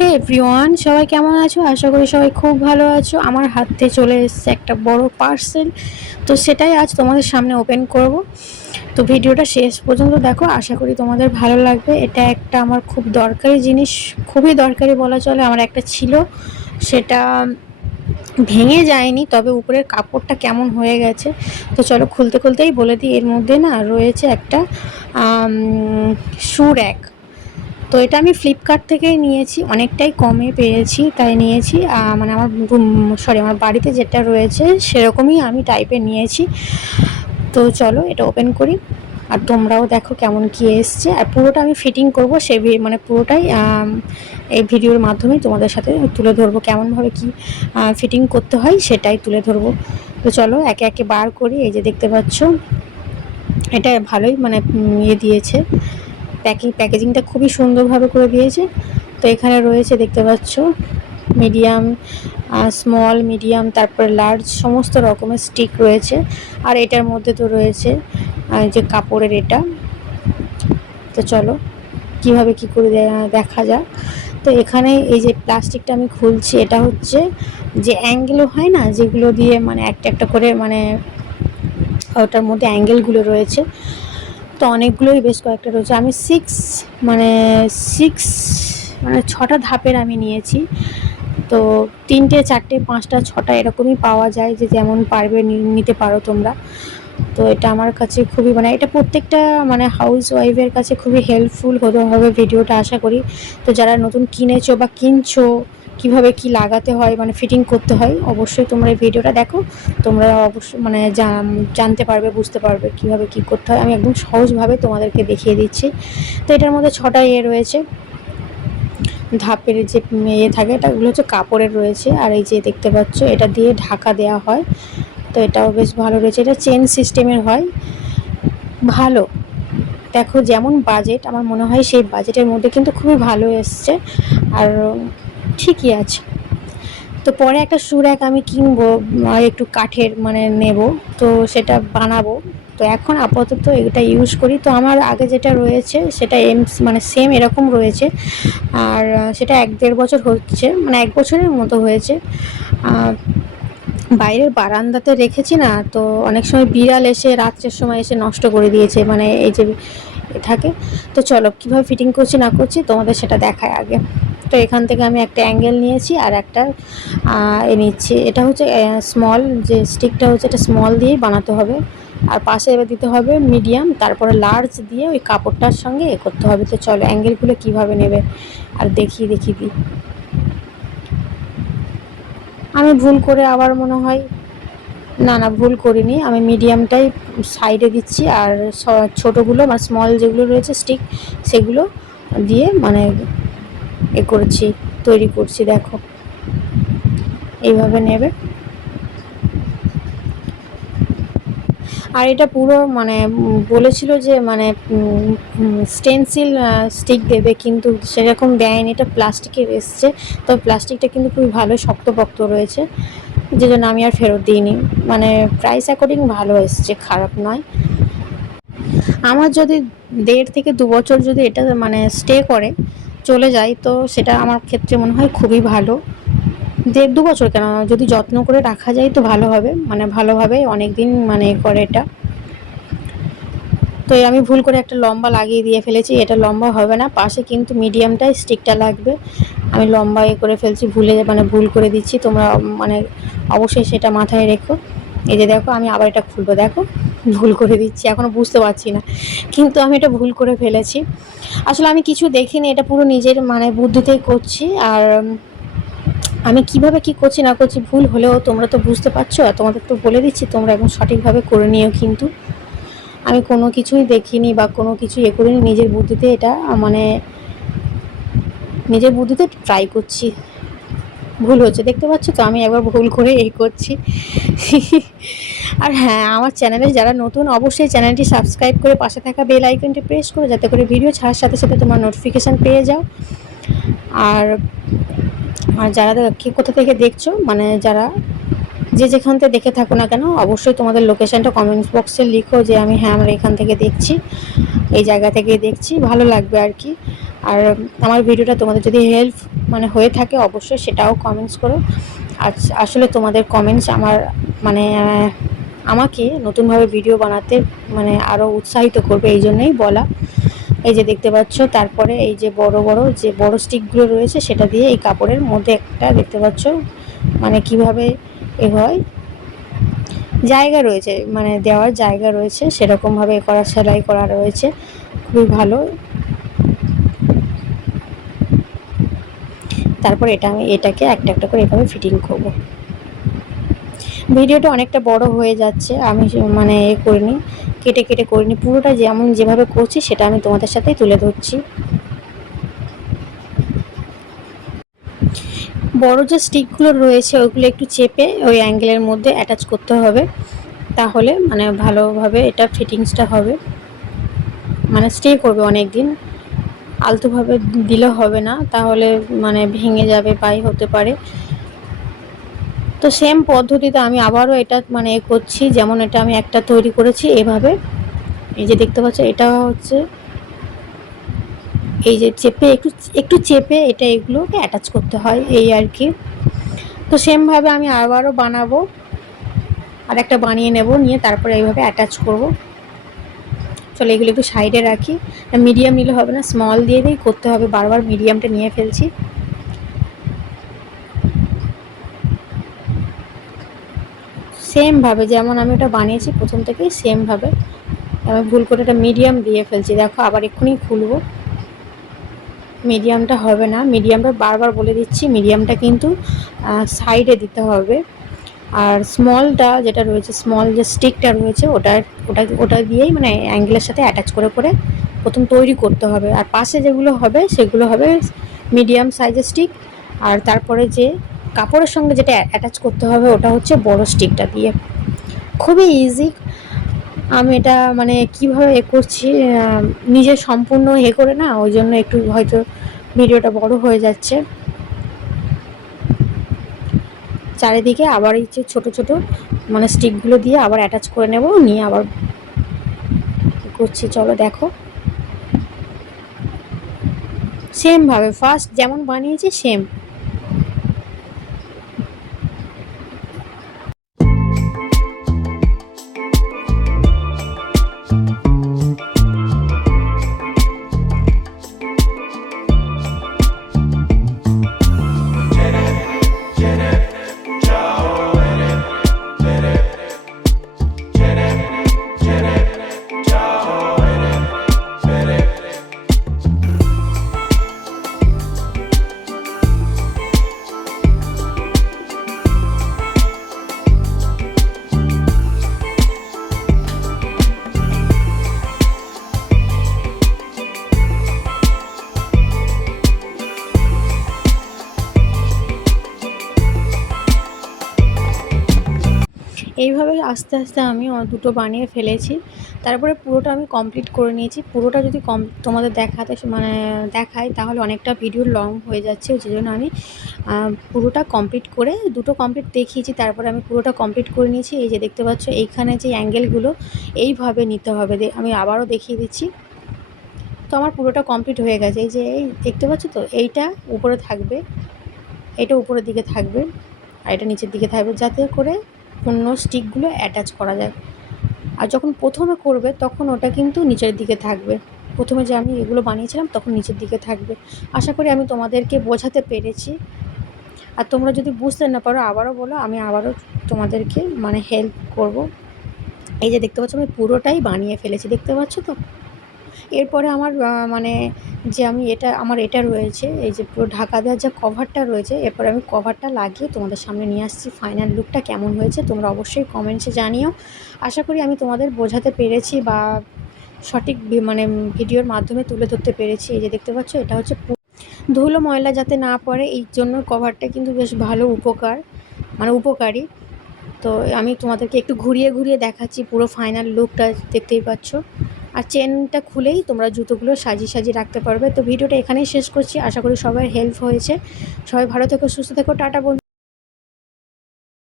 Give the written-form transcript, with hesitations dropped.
হে everyone, সবাই কেমন আছো? আশা করি সবাই খুব ভালো আছো। আমার হাতে চলে এসেছে একটা বড় পার্সেল, তো সেটাই আজ তোমাদের সামনে ওপেন করব। তো ভিডিওটা শেষ পর্যন্ত দেখো, আশা করি তোমাদের ভালো লাগবে। এটা একটা আমার খুব দরকারি জিনিস, খুবই দরকারি বলা চলে। আমার একটা ছিল, সেটা ভেঙে যায়নি, তবে উপরের কাপড়টা কেমন হয়ে গেছে। তো চলো খুলতে খুলতেই বলে দিই, এর মধ্যে না রয়েছে একটা শু র্যাক। তো এটা আমি ফ্লিপকার্ট থেকেই নিয়েছি, অনেকটাই কমে পেয়েছি তাই নিয়েছি। মানে আমার বাড়িতে যেটা রয়েছে সেরকমই আমি টাইপের নিয়েছি। তো চলো এটা ওপেন করি, আর তোমরাও দেখো কেমন কি এসছে। আর পুরোটা আমি ফিটিং করব, সে মানে পুরোটাই এই ভিডিওর মাধ্যমে তোমাদের সাথে তুলে ধরবো, কেমনভাবে কি ফিটিং করতে হয় সেটাই তুলে ধরবো। তো চলো একে একে বার করি। এই যে দেখতে পাচ্ছ, এটা ভালোই মানে ইয়ে দিয়েছে, প্যাকেজিংটা খুবই সুন্দরভাবে করে দিয়েছে। তো এখানে রয়েছে দেখতে পাচ্ছ মিডিয়াম, স্মল, মিডিয়াম, তারপরে লার্জ, সমস্ত রকমের স্টিক রয়েছে। আর এটার মধ্যে তো রয়েছে যে কাপড়ের এটা। তো চলো কিভাবে কি করে দেখা যাক। তো এখানে এই যে প্লাস্টিকটা আমি খুলছি, এটা হচ্ছে যে অ্যাঙ্গেলও হয় না, যেগুলো দিয়ে মানে একটা একটা করে মানে ওটার মধ্যে অ্যাঙ্গেলগুলো রয়েছে। তো অনেকগুলোই, বেশ কয়েকটা রয়েছে। আমি সিক্স মানে 6টা ধাপের আমি নিয়েছি। তো 3টে 4টে 5টা 6টা এরকমই পাওয়া যায়, যে যেমন পারবে নিতে পারো তোমরা। তো এটা আমার কাছে খুবই মানে এটা প্রত্যেকটা মানে হাউস ওয়াইফের কাছে খুবই হেল্পফুল হতে হবে ভিডিওটা, আশা করি। তো যারা নতুন কিনেছো বা কিনছো, কিভাবে কি লাগাতে হয় মানে ফিটিং করতে হয়, অবশ্যই তোমরা এই ভিডিওটা দেখো। তোমরা অবশ্যই মানে জানতে পারবে, বুঝতে পারবে কিভাবে কি করতে হয়। আমি একদম সহজভাবে তোমাদেরকে দেখিয়ে দিচ্ছি। তো এটার মধ্যে 6টা রয়েছে, ধাপের যে থাকে, এটা ওগুলো হচ্ছে কাপড়ের রয়েছে। আর এই যে দেখতে পাচ্ছ, এটা দিয়ে ঢাকা দেওয়া হয়। তো এটাও বেশ ভালো রয়েছে, এটা চেন সিস্টেমের হয়, ভালো। দেখো যেমন বাজেট, আমার মনে হয় সেই বাজেটের মধ্যে কিন্তু খুবই ভালো এসছে, আর ঠিকই আছে। তো পরে একটা শু র্যাক আমি কিনবো, একটু কাঠের মানে নেব, তো সেটা বানাবো। তো এখন আপাতত এটা ইউজ করি। তো আমার আগে যেটা রয়েছে সেটা মানে সেম এরকম রয়েছে। আর সেটা 1-1.5 বছর হচ্ছে, মানে 1 বছরের মতো হয়েছে। বাইরের বারান্দাতে রেখেছি না, তো অনেক সময় বিড়াল এসে রাত্রের সময় এসে নষ্ট করে দিয়েছে, মানে এই যে থাকে। তো চলো কীভাবে ফিটিং করছি না করছি তোমাদের সেটা দেখায় আগে। তো এখান থেকে আমি একটা অ্যাঙ্গেল নিয়েছি, আর একটা নিচ্ছি। এটা হচ্ছে স্মল, যে স্টিকটা হচ্ছে এটা স্মল দিয়েই বানাতে হবে। আর পাশে এবার দিতে হবে মিডিয়াম, তারপরে লার্জ দিয়ে ওই কাপড়টার সঙ্গে করতে হবে। তো চলো অ্যাঙ্গেলগুলো কীভাবে নেবে আর দেখিয়ে দিই। আমি ভুল করে আবার মনে হয়, না ভুল করিনি, আমি মিডিয়ামটাই সাইডে দিচ্ছি, আর ছোটোগুলো বা স্মল যেগুলো রয়েছে স্টিক, সেগুলো দিয়ে মানে তৈরি করছি। দেখো এইভাবে নেবে। আর এটা পুরো মানে বলেছিল যে মানে স্টেনসিল স্টিক দেবে, কিন্তু সেরকম দেয়নি, এটা প্লাস্টিকের এসছে। তো প্লাস্টিকটা কিন্তু খুবই ভালো, শক্তপোক্ত রয়েছে, যে জন্য আমি আর ফেরত দিইনি। মানে প্রাইস অ্যাকর্ডিং ভালো এসছে, খারাপ নয়। আমার যদি 1.5 থেকে 2 বছর যদি এটা মানে স্টে করে চলে যায়, তো সেটা আমার ক্ষেত্রে মনে হয় খুবই ভালো। 1.5-2 বছর কেন, যদি যত্ন করে রাখা যায় তো ভালো হবে, মানে ভালোভাবে অনেক দিন মানে করে এটা। তো আমি ভুল করে একটা লম্বা লাগিয়ে দিয়ে ফেলেছি, এটা লম্বা হবে না, পাশে কিন্তু মিডিয়ামটাই স্টিকটা লাগবে। আমি লম্বা করে ফেলছি, ভুল করে দিচ্ছি। তোমরা মানে অবশ্যই সেটা মাথায় রেখো। এই যে দেখো আমি আবার এটা খুলবো, দেখো ভুল করে দিচ্ছি, এখনও বুঝতে পারছি না, কিন্তু আমি এটা ভুল করে ফেলেছি। আসলে আমি কিছু দেখিনি, এটা পুরো নিজের মানে বুদ্ধিতেই করছি। আর আমি কিভাবে কি করছি না করছি, ভুল হলেও তোমরা তো বুঝতে পারছো, আর তোমাদের তো বলে দিচ্ছি, তোমরা একদম সঠিকভাবে করে নিও। কিন্তু আমি কোনো কিছুই দেখিনি বা কোনো কিছু করিনি, নিজের বুদ্ধিতে এটা মানে নিজের বুদ্ধিতে ট্রাই করছি। ভুল হচ্ছে দেখতে পাচ্ছ তো, আমি একবার ভুল করে করছি। আর হ্যাঁ, আমার চ্যানেলে যারা নতুন, অবশ্যই চ্যানেলটি সাবস্ক্রাইব করে পাশে থাকা বেল আইকনটি প্রেস করো, যাতে করে ভিডিও ছাড়ার সাথে সাথে তোমার নোটিফিকেশান পেয়ে যাও। আর যারা কোথা থেকে দেখছো, মানে যারা যেখান থেকে দেখে থাকো না কেন, অবশ্যই তোমাদের লোকেশানটা কমেন্টস বক্সে লিখো, যে আমরা এখান থেকে দেখছি, এই জায়গা থেকে দেখছি, ভালো লাগবে আর কি। আর আমার ভিডিওটা তোমাদের যদি মানে হয়ে থাকে অবশ্যই সেটাও কমেন্টস করো। আসলে তোমাদের কমেন্টস আমার মানে আমাকে নতুনভাবে ভিডিও বানাতে মানে আরও উৎসাহিত করবে, এই জন্যই বলা। এই যে দেখতে পাচ্ছ, তারপরে এই যে বড় বড় যে বড় স্টিকগুলো রয়েছে সেটা দিয়ে এই কাপড়ের মধ্যে একটা দেখতে পাচ্ছ মানে কিভাবে এ হয়, জায়গা রয়েছে মানে দেওয়ার জায়গা রয়েছে, সেরকমভাবে করা সেলাই করা রয়েছে, খুবই ভালো। তারপর আমি এটাকে একটা একটা করে এভাবে ফিটিং করব। ভিডিওটা অনেকটা বড় হয়ে যাচ্ছে, আমি মানে করিনি, কেটে কেটে করিনি, পুরোটা যেভাবে করছি সেটা আমি তোমাদের সাথেই তুলে ধরছি। বড় যে স্টিকগুলো রয়েছে ওইগুলো একটু চেপে ওই অ্যাঙ্গেলের মধ্যে অ্যাটাচ করতে হবে, তাহলে মানে ভালোভাবে এটা ফিটিংসটা হবে, মানে স্টে করবে অনেক দিন। আলতোভাবে দিলে হবে না, তাহলে মানে ভেঙে যাবে বা হতে পারে। তো সেম পদ্ধতিতে আমি আবারও এটা মানে করছি, যেমন এটা আমি একটা তৈরি করেছি এভাবে, এই যে দেখতে পাচ্ছ, এটা হচ্ছে এই যে চেপে একটু একটু চেপে এটা এগুলোকে অ্যাটাচ করতে হয়, এই আর কি। তো সেমভাবে আমি আবারও বানাবো, আর একটা বানিয়ে নেব, নিয়ে তারপরে এইভাবে অ্যাটাচ করব। চলো এগুলো একটু সাইডে রাখি, মিডিয়াম নিলে হবে না, স্মল দিয়ে দিয়েই করতে হবে, বারবার মিডিয়ামটা নিয়ে ফেলছি। সেমভাবে যেমন আমি ওটা বানিয়েছি প্রথম থেকেই সেমভাবে আমি ভুল করে এটা মিডিয়াম দিয়ে ফেলছি, দেখো আবার এক্ষুনি খুলবো। মিডিয়ামটা হবে না, মিডিয়ামটা বারবার বলে দিচ্ছি, মিডিয়ামটা কিন্তু সাইডে দিতে হবে। আর স্মলটা যেটা রয়েছে, স্মল যে স্টিকটা রয়েছে ওটা ওটা ওটা দিয়েই মানে অ্যাঙ্গেলের সাথে অ্যাটাচ করে করে প্রথম তৈরি করতে হবে। আর পাশে যেগুলো হবে সেগুলো হবে মিডিয়াম সাইজের স্টিক, আর তারপরে যে কাপড়ের সঙ্গে যেটা অ্যাটাচ করতে হবে ওটা হচ্ছে বড় স্টিকটা দিয়ে। খুবই ইজি। আমি এটা মানে কীভাবে করছি নিজে সম্পূর্ণ করে না, ওই জন্য একটু হয়তো ভিডিওটা বড় হয়ে যাচ্ছে। চারিদিকে আবার এই যে ছোটো ছোটো মানে স্টিকগুলো দিয়ে আবার অ্যাটাচ করে নেব, নিয়ে আবার করছি, চলো দেখো। সেমভাবে ফার্স্ট যেমন বানিয়েছি সেম। এইভাবে আস্তে আস্তে আমি দুটো বানিয়ে ফেলেছি, তারপরে পুরোটা আমি কমপ্লিট করে নিয়েছি। পুরোটা যদি তোমাদের দেখাতে মানে দেখাই তাহলে অনেকটা ভিডিও লং হয়ে যাচ্ছে, যে জন্য আমি পুরোটা কমপ্লিট করে দুটো কমপ্লিট দেখিয়েছি, তারপরে আমি পুরোটা কমপ্লিট করে নিয়েছি। এই যে দেখতে পাচ্ছ এইখানে যে অ্যাঙ্গেলগুলো এইভাবে নিতে হবে, আমি আবারও দেখিয়ে দিচ্ছি। তো আমার পুরোটা কমপ্লিট হয়ে গেছে, এই যে এই দেখতে পাচ্ছ তো, এইটা উপরে থাকবে, এটা উপরের দিকে থাকবে, আর এটা নিচের দিকে থাকবে, যাতে করে অন্য স্টিকগুলো অ্যাটাচ করা যায়। আর যখন প্রথমে করবে তখন ওটা কিন্তু নিচের দিকে থাকবে, প্রথমে যে আমি এগুলো বানিয়েছিলাম তখন নিচের দিকে থাকবে। আশা করি আমি তোমাদেরকে বোঝাতে পেরেছি। আর তোমরা যদি বুঝতে না পারো আবারও বলো, আমি আবারও তোমাদেরকে মানে হেল্প করব। এই যে দেখতে পাচ্ছ আমি পুরোটাই বানিয়ে ফেলেছি, দেখতে পাচ্ছ তো। এরপরে আমার মানে যে আমি এটা রয়েছে, এই যে পুরো ঢাকা দেওয়ার যে কভারটা রয়েছে, এরপরে আমি কভারটা লাগিয়ে তোমাদের সামনে নিয়ে আসছি। ফাইনাল লুকটা কেমন হয়েছে তোমরা অবশ্যই কমেন্টসে জানিও। আশা করি আমি তোমাদের বোঝাতে পেরেছি বা সঠিক মানে ভিডিওর মাধ্যমে তুলে ধরতে পেরেছি। এই যে দেখতে পাচ্ছ এটা হচ্ছে ধুলো ময়লা যাতে না পড়ে, এই জন্য কভারটা কিন্তু বেশ ভালো উপকারী। তো আমি তোমাদেরকে একটু ঘুরিয়ে ঘুরিয়ে দেখাচ্ছি পুরো ফাইনাল লুকটা, দেখতেই পাচ্ছ। আর চেনটা খুলেই তোমরা জুতোগুলো সাজিয়ে সাজিয়ে রাখতে পারবে। তো ভিডিওটা এখানেই শেষ করছি, আশা করি সবার হেল্প হয়েছে। সবাই ভালো থেকো, সুস্থ থেকো, টাটা বন্ধু।